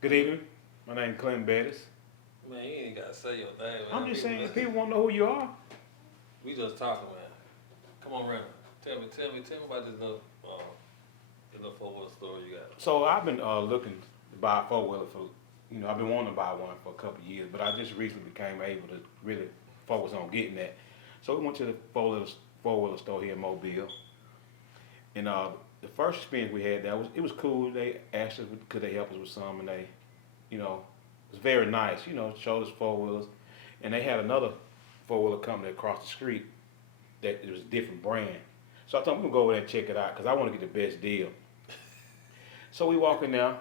Good evening. My name is Clinton Bettis. Man, you ain't gotta say your name, I'm man. just People, saying, people want to know who you are. we just talking, man. Come on, Randall. Tell me about this little four-wheel story you got. So I've been looking to buy a four wheeler for, I've been wanting to buy one for a couple of years, but I just recently became able to really focus on getting that. So we went to the four wheeler store here in Mobile, and the first experience we had there was cool. They asked us could they help us with some, and they, it was very nice. Showed us four wheelers, and they had another four wheeler company across the street that it was a different brand. So I thought I'm gonna go over there and check it out because I want to get the best deal. So we walk in there,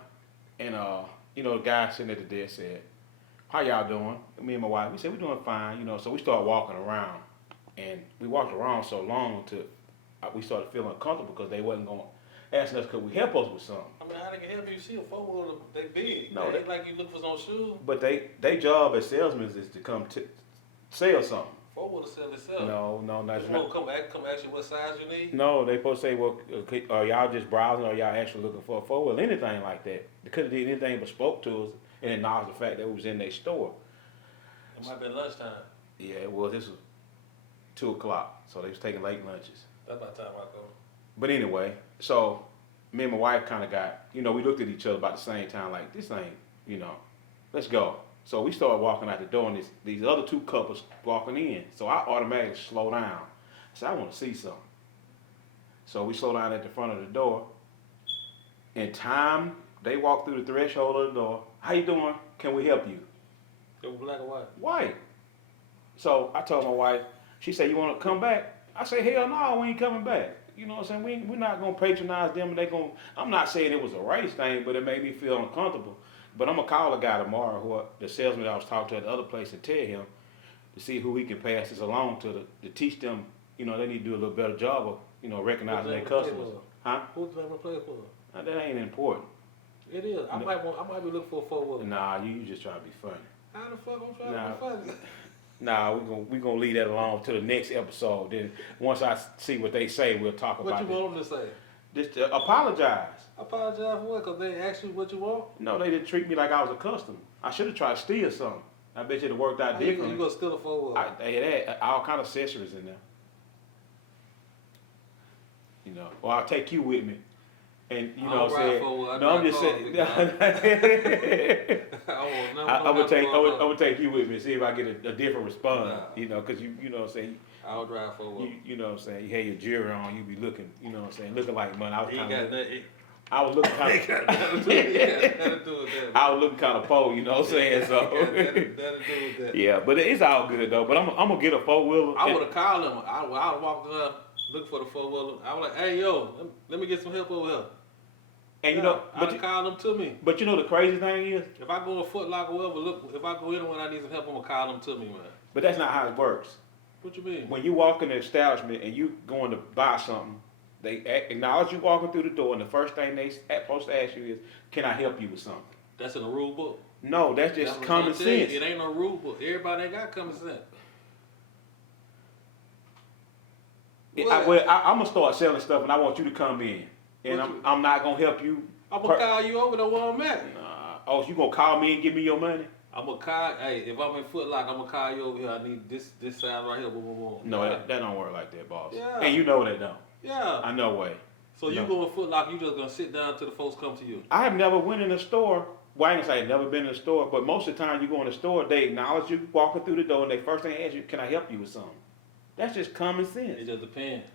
and the guy sitting at the desk said, "How y'all doing?" Me and my wife, we said we're doing fine. So we started walking around, and we walked around so long to we started feeling uncomfortable because they wasn't going to asking us could we help us with something. I mean, how they can help you see a four-wheeler? They big. No, They ain't like you look for some shoes. But they job as salesmen is to come to sell something. Four-wheeler sell itself. No, that's You not. won't come ask you what size you need. No, they supposed to say, well, are y'all just browsing or y'all actually looking for a four wheel, anything like that. They couldn't do anything but spoke to us and acknowledged the fact that we was in their store. It might be lunchtime. Yeah, it was. This was 2 o'clock, so they was taking late lunches. That's about time I go. But anyway, so me and my wife kind of got, we looked at each other about the same time, like this ain't, let's go. So we started walking out the door, and these other two couples walking in. So I automatically slow down. I said, I want to see something. So we slow down at the front of the door. In time, they walk through the threshold of the door. How you doing? Can we help you? It was black and white. White. So I told my wife, she said, you want to come back? I said, hell no, we ain't coming back. You know what I'm saying? We're not going to patronize them. And I'm not saying it was a race thing, but it made me feel uncomfortable. But I'm going to call a guy tomorrow, the salesman that I was talking to at the other place, and tell him to see who he can pass this along to teach them, they need to do a little better job of, recognizing their customers. Huh? Who's the name of the play for? That ain't important. It is. I might be looking for a four-wheeler. Nah, you just try to be funny. How the fuck I'm trying to be funny? Nah, we gonna leave that alone to the next episode. Then once I see what they say, we'll talk about it. What you want them to say? Just to apologize. Apologize for what? Because they asked you what you want? No, they didn't treat me like I was a customer. I should have tried to steal something. I bet you it worked out differently. You gonna steal a four-wheeler? They had all kind of accessories in there. Or I'll take you with me. And what I'm saying. No, I'm just saying. I'm gonna take you with me and see if I get a different response. Nah. Because you know what I'm saying. I'll drive forward. You know what I'm saying. You had your jewelry on. You be looking. You know what I'm saying. Looking like money. I was looking kind of. I was looking kind of poor. You know what I'm saying. So. Nothing to do with that. Yeah, but it's all good though. But I'm gonna get a four wheeler. I would have called them. I would have walked up looking for the four wheeler. I was like, hey yo, let me get some help over here. And I'd call them to me. But the crazy thing is, if I go to Foot Locker or whatever, if I go anywhere and I need some help, I'm gonna call them to me, man. But that's not how it works. What you mean? When you walk in the establishment and you going to buy something, they acknowledge you walking through the door, and the first thing they supposed to ask you is, "Can I help you with something?" That's in the rule book. No, that's just common sense. It ain't no rule book. Everybody ain't got common sense. I'm gonna start selling stuff, and I want you to come in, and I'm not gonna help you. I'm gonna call you over to where I'm at. Oh, you gonna call me and give me your money? I'm gonna call. Hey, if I'm in Foot Locker, I'm gonna call you over here. I need this size right here. Boom, boom, boom. No, that don't work like that, boss. Yeah. And you know that don't. Yeah. I know way. So you go in Foot Locker, you just gonna sit down till the folks come to you. I have never went in a store. Well, I ain't gonna say I've never been in a store, but most of the time you go in a store, they acknowledge you walking through the door, and they first thing they ask you, "Can I help you with something?" That's just common sense. It just depends.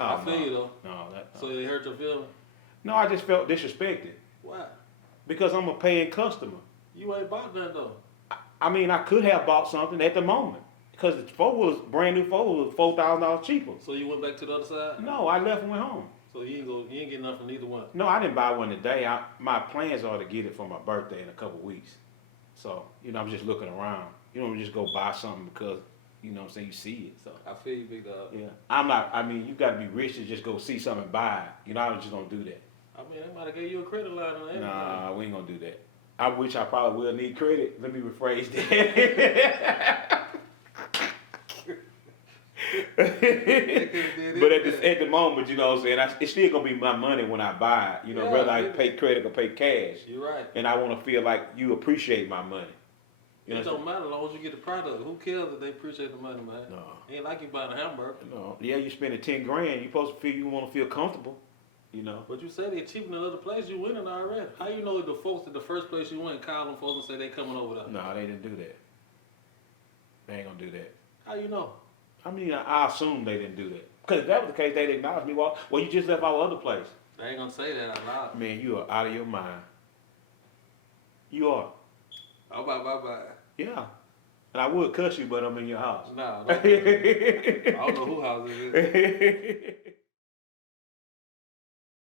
Oh, I feel you though. No, So it hurt your feelings? No, I just felt disrespected. Why? Because I'm a paying customer. You ain't bought nothing though. I mean, I could have bought something at the moment. Because the four was brand new four was $4,000 cheaper. So you went back to the other side? No, I left and went home. So you ain't get nothing from neither one? No, I didn't buy one today. My plans are to get it for my birthday in a couple of weeks. So, I'm just looking around. You don't just go buy something because, what I'm saying, you see it. So I feel you, big dog. Yeah. You got to be rich to just go see something and buy it. I just don't do that. I mean, they might have gave you a credit line on that. Nah, we ain't going to do that. I wish I probably will need credit. Let me rephrase that. But at the moment, you know what I'm saying, it's still gonna be my money when I buy it. You know, Yeah, whether I yeah. pay credit or pay cash. You're right. And I wanna feel like you appreciate my money. You know It what I'm don't matter as long as you get the product. Who cares if they appreciate the money, man? No. Ain't like you buying a hamburger. No, yeah, you spending 10 grand. You supposed to feel you want to feel comfortable, you know. But you say they cheaper than other places. You winning already. How you know the folks at the first place you went call them folks and say they coming over there? No, they didn't do that. They ain't gonna do that. How you know? I mean, I assume they didn't do that. Because if that was the case, they'd acknowledge me. Well, you just left our other place. They ain't gonna say that out loud. Man, you are out of your mind. You are. Oh, bye. Yeah. And I would cuss you, but I'm in your house. Nah, don't. I don't know who house it is.